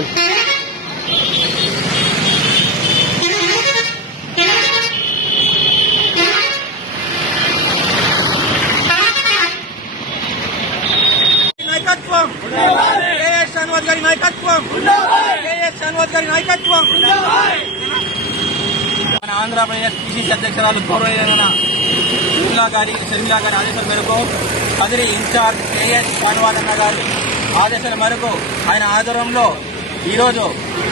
తీసుకెళ్ళి నాయకత్వం కేఎస్ షానవాజ్ గారి నాయకత్వం కేఎస్ షానవాజ్ గారి నాయకత్వం మన ఆంధ్రప్రదేశ్ పిసిసి అధ్యక్షురాలు గౌరవనీయులైన షర్మిలా గారి ఆదేశాల మేరకు కదిరి ఇన్ఛార్జ్ కేఎస్ షానవాజ్ అన్న గారి ఆదేశాల మేరకు ఆయన ఆధ్వర్యంలో ఈరోజు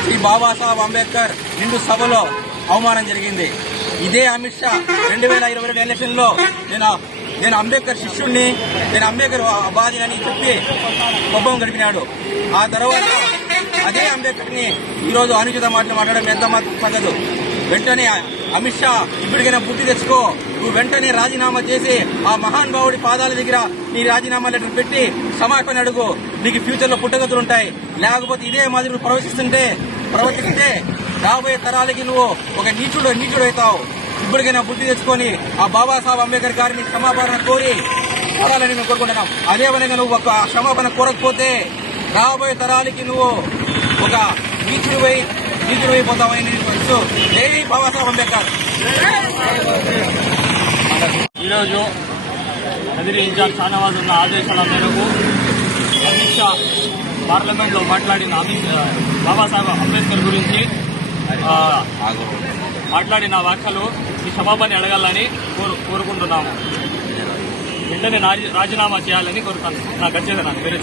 శ్రీ బాబాసాహెబ్ అంబేద్కర్ నిండు సభలో అవమానం జరిగింది. ఇదే అమిత్ షా 2022 ఎలక్షన్ లో నేను అంబేద్కర్ శిష్యుణ్ణి, నేను అంబేద్కర్ అబాధినని చెప్పి కోపం గడిపినాడు. ఆ తర్వాత అదే అంబేద్కర్ ని ఈరోజు అనుచిత మాటలు మాట్లాడడం ఎంత మాత్రం తగ్గదు. వెంటనే అమిత్ షా ఇప్పటికైనా బుద్ధి తెచ్చుకో, నువ్వు వెంటనే రాజీనామా చేసి ఆ మహాన్ భావుడి పాదాల దగ్గర నీ రాజీనామా లెటర్ పెట్టి క్షమాపణ అడుగు. నీకు ఫ్యూచర్ లో పుట్టగతులు ఉంటాయి. లేకపోతే ఇదే మాదిరి ప్రవర్తిస్తే రాబోయే తరాలకి నువ్వు ఒక నీచుడు అవుతావు. ఇప్పటికైనా బుద్ధి తెచ్చుకొని ఆ బాబాసాహెబ్ అంబేద్కర్ గారిని క్షమాపణ కోరి కోరాలని మేము కోరుకుంటున్నాం. అదే విధంగా నువ్వు ఒక క్షమాపణ కోరకపోతే రాబోయే తరాలకి నువ్వు ఒక నీచుడిపోతావని నేను తెలుసు. జై బాబాసాహెబ్ అంబేద్కర్. ఈరోజు కదిరి ఇన్ఛార్జ్ షానవాజ్ ఉన్న ఆదేశాల మేరకు అమిత్ షా పార్లమెంట్లో మాట్లాడిన బాబాసాహెబ్ అంబేద్కర్ గురించి మాట్లాడిన వ్యాఖ్యలు ఈ క్షమాపణ అడగాలని కోరుకుంటున్నాము. వెంటనే రాజీనామా చేయాలని కోరుతాను. నాకు వచ్చేది నాకు వేరే